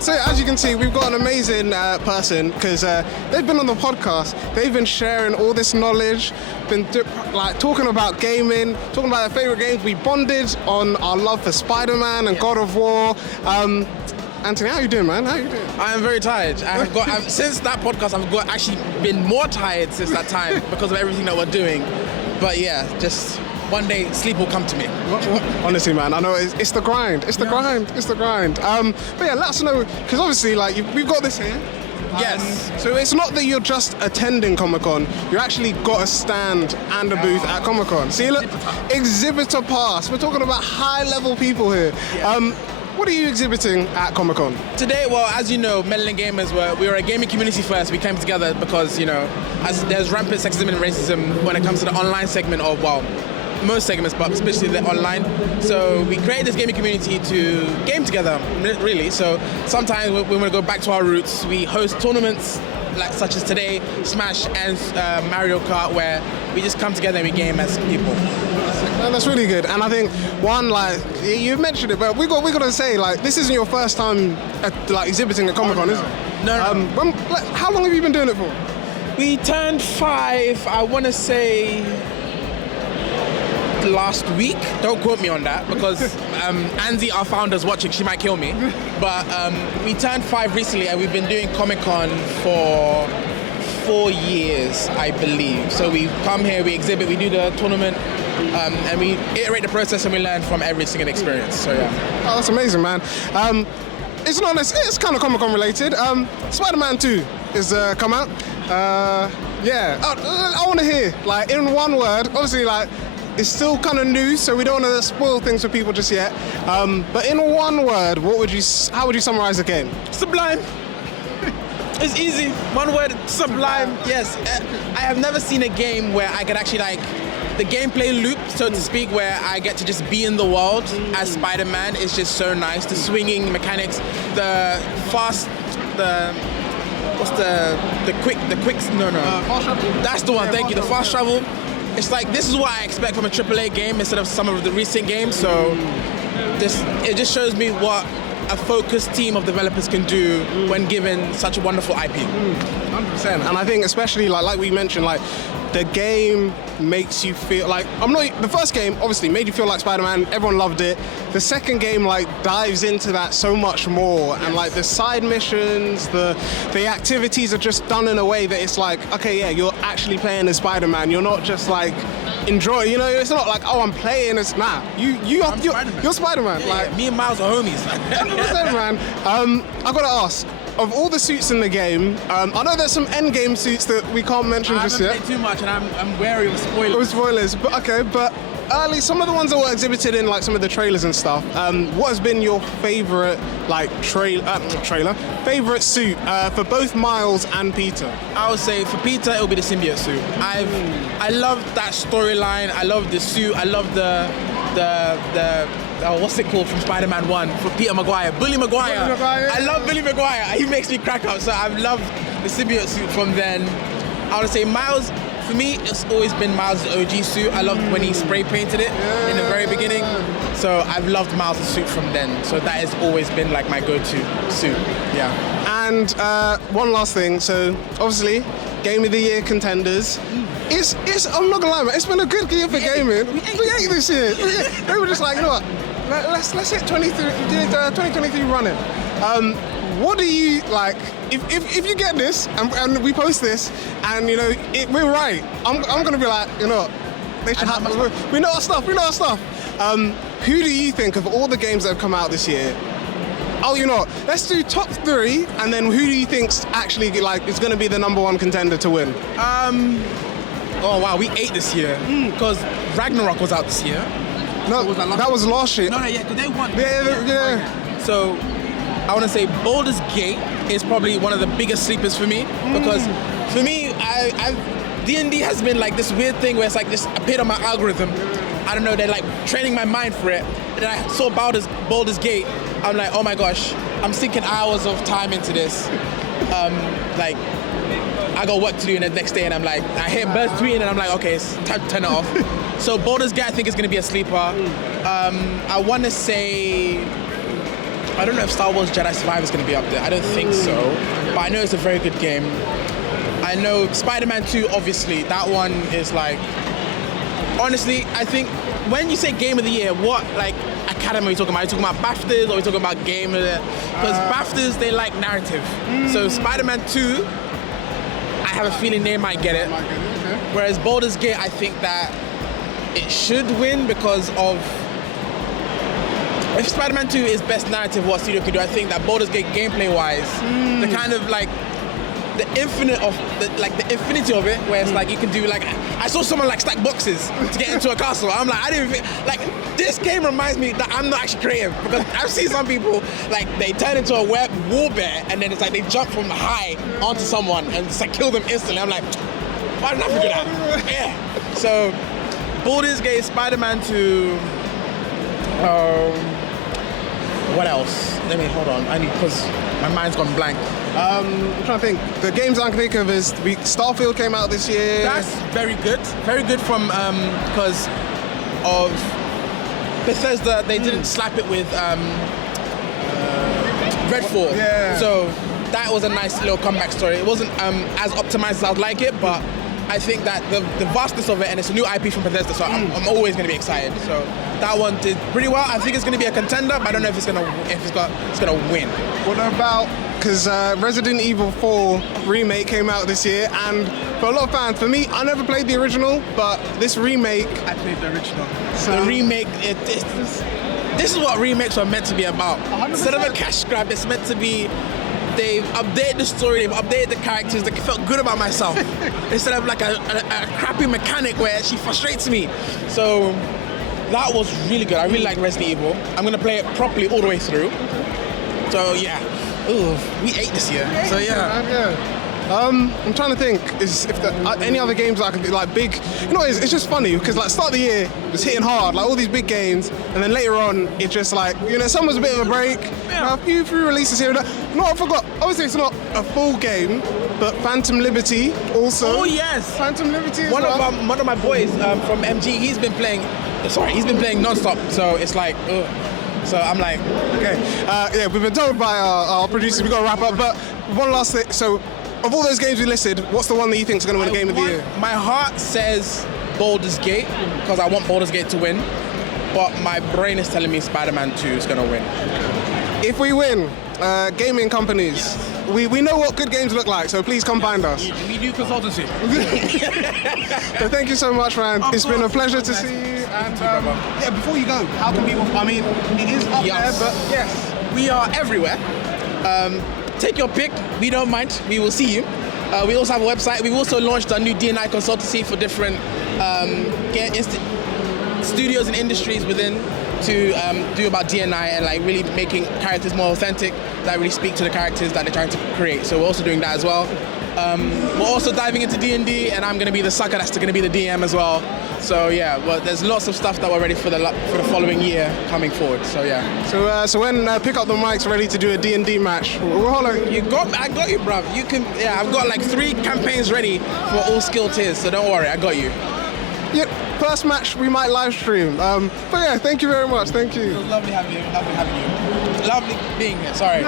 So as you can see, we've got an amazing person because they've been on the podcast. They've been sharing all this knowledge, been talking about gaming, talking about their favorite games. We bonded on our love for Spider-Man and God of War. Anthony, how you doing, man? How you doing? I am very tired. Since that podcast, I've actually been more tired since that time because of everything that we're doing. But yeah, just one day sleep will come to me. Honestly, man, I know it's the grind. It's the grind. It's the grind. But yeah, let us know, because obviously, we've got this here. Yes. So it's not that you're just attending Comic-Con. You actually got a stand and a booth at Comic-Con. See, look, exhibitor pass. We're talking about high-level people here. Yeah. What are you exhibiting at Comic-Con? Today, well, as you know, Melanin Gamers, we were a gaming community first. We came together because, as there's rampant sexism and racism when it comes to the online segment of, well, most segments, but especially the online. So we created this gaming community to game together, really. So sometimes we want to go back to our roots. We host tournaments such as today, Smash and Mario Kart, where we just come together and we game as people. That's really good. And I think you mentioned it, but we got to say, this isn't your first time exhibiting at Comic-Con, is it? No. How long have you been doing it for? We turned 5, I want to say, last week. Don't quote me on that because Andy, our founder, is watching. She might kill me. But we turned 5 recently, and we've been doing Comic-Con for 4 years, I believe. So we come here, we exhibit, we do the tournament, and we iterate the process, and we learn from every single experience. So yeah. Oh, that's amazing, man. It's kind of Comic-Con related. Spider-Man 2 is come out. Yeah. I want to hear, in one word, obviously, it's still kind of new, so we don't want to spoil things for people just yet. But in one word, how would you summarize the game? Sublime. It's easy. One word, sublime. Yes. I have never seen a game where I could actually the gameplay loop, so to speak, where I get to just be in the world as Spider-Man is just so nice. The swinging mechanics, the fast, fast travel? That's the one, thank you. The fast travel. It's this is what I expect from a AAA game instead of some of the recent games. So it just shows me what a focused team of developers can do when given such a wonderful IP. 100%. And I think especially like we mentioned, the game makes you feel the first game obviously made you feel like Spider-Man, everyone loved it. The second game dives into that so much more, and the side missions, the activities are just done in a way that it's okay, yeah, you're actually playing as Spider-Man. You're not just enjoy, it's not I'm playing as you're Spider-Man. Yeah, me and Miles are homies. 100%, man. I gotta ask, of all the suits in the game, I know there's some endgame suits that we can't mention just yet. I haven't played too much, and I'm wary of spoilers. Of spoilers, but okay, but early, some of the ones that were exhibited in some of the trailers and stuff, what has been your favorite favorite suit for both Miles and Peter? I would say for Peter it will be the symbiote suit. I love that storyline. I love the suit. I love the what's it called from Spider-Man 1 for Peter Maguire? Billy Maguire. I love Billy Maguire. He makes me crack up. So I've loved the symbiote suit from then. I would say Miles. For me, it's always been Miles' OG suit. I loved when he spray painted it in the very beginning. So I've loved Miles' suit from then. So that has always been my go-to suit. Yeah. And one last thing. So obviously, Game of the Year contenders. It's I'm not gonna lie, man. It's been a good year for gaming. We ate this year. They were just you know what? Let's hit 2023 running. What do you if you get this and we post this and we're right? I'm gonna be they should have. We know our stuff. Who do you think of all the games that have come out this year? Oh, let's do top 3, and then who do you think's actually is gonna be the number 1 contender to win? Oh wow, we ate this year because Ragnarok was out this year. No, that was last year. No, yeah, because they won. Yeah. So I want to say Baldur's Gate is probably one of the biggest sleepers for me because for me, D&D has been this weird thing where it's just appeared on my algorithm. I don't know, they're training my mind for it. And I saw Baldur's Gate. I'm oh my gosh, I'm sinking hours of time into this. I got work to do in the next day, and I hit Bird 3, and I'm okay, it's time to turn it off. So Baldur's Gate, I think, is going to be a sleeper. I want to say I don't know if Star Wars Jedi Survivor is going to be up there. I don't think so, but I know it's a very good game. I know Spider-Man 2, obviously, that one is like, honestly, I think when you say Game of the Year, what like academy are you talking about? Are you talking about BAFTAs or are you talking about Game of the Year? Because BAFTAs, they like narrative. So Spider-Man 2, I have a feeling they might get it. Whereas Baldur's Gate, I think that it should win because of, if Spider-Man 2 is best narrative what studio could do, I think that Baldur's Gate gameplay-wise, the kind of like the infinite of the infinity of it, where it's like you can do like, I saw someone like stack boxes to get into a castle. I'm like, I didn't even think, like, this game reminds me that I'm not actually creative, because I've seen some people like they turn into a war bear and then it's like they jump from high onto someone and just like kill them instantly. I'm like, why didn't I figure that? Yeah. So Baldur's Gate, Spider-Man 2. What else? Let me hold on. I need, because my mind's gone blank. I'm trying to think. The games I can think of is Starfield came out this year. That's very good. Very good from because of Bethesda. They didn't slap it with Redfall. Yeah. So that was a nice little comeback story. It wasn't as optimized as I'd like it, but I think that the vastness of it, and it's a new IP from Bethesda, so I'm always going to be excited. So that one did pretty well. I think it's going to be a contender, but I don't know if it's going to win. What about, because Resident Evil 4 remake came out this year, and for a lot of fans, for me, I never played the original, but this remake, I played the original. So the remake, this is what remakes are meant to be about. 100%. Instead of a cash grab, it's meant to be, they've updated the story, they've updated the characters, they felt good about myself. Instead of like a crappy mechanic where she frustrates me. So that was really good. I really like Resident Evil. I'm gonna play it properly all the way through. So yeah. Ooh, we ate this year. So yeah. I'm trying to think, is if any other games that I can do, like big, you know, it's just funny, because like start of the year, it's hitting hard, like all these big games, and then later on, it's just like, you know, summer's a bit of a break, a few releases here and there. No, I forgot, obviously it's not a full game, but Phantom Liberty also. Oh yes! Phantom Liberty as one well. Of my boys from MG, he's been playing non-stop, so it's like, ugh. So I'm like, okay. Yeah, we've been told by our producers we've got to wrap up, but one last thing, so of all those games we listed, what's the one that you think is going to win the Game of the Year? My heart says Baldur's Gate, because I want Baldur's Gate to win, but my brain is telling me Spider-Man 2 is going to win. If we win, gaming companies, we know what good games look like, so please come find us. We do consultancy. So thank you so much, man. It's been a pleasure to see you. And yeah, before you go, how can people, I mean, it is up there, but yes. We are everywhere. Take your pick, we don't mind, we will see you. We also have a website. We've also launched a new D&I consultancy for different studios and industries within to do about D&I and like really making characters more authentic that really speak to the characters that they're trying to create. So we're also doing that as well. We're also diving into D&D, and I'm going to be the sucker that's going to be the DM as well. So yeah, well, there's lots of stuff that we're ready for the following year coming forward. So yeah. So when Pick Up the Mic's ready to do a D&D match, we're hollering. I got you, bruv. You can. Yeah, I've got like 3 campaigns ready for all skill tiers. So don't worry, I got you. Yep. First match we might live stream. But yeah, thank you very much. Thank you. It was lovely having you. Lovely being here. Sorry.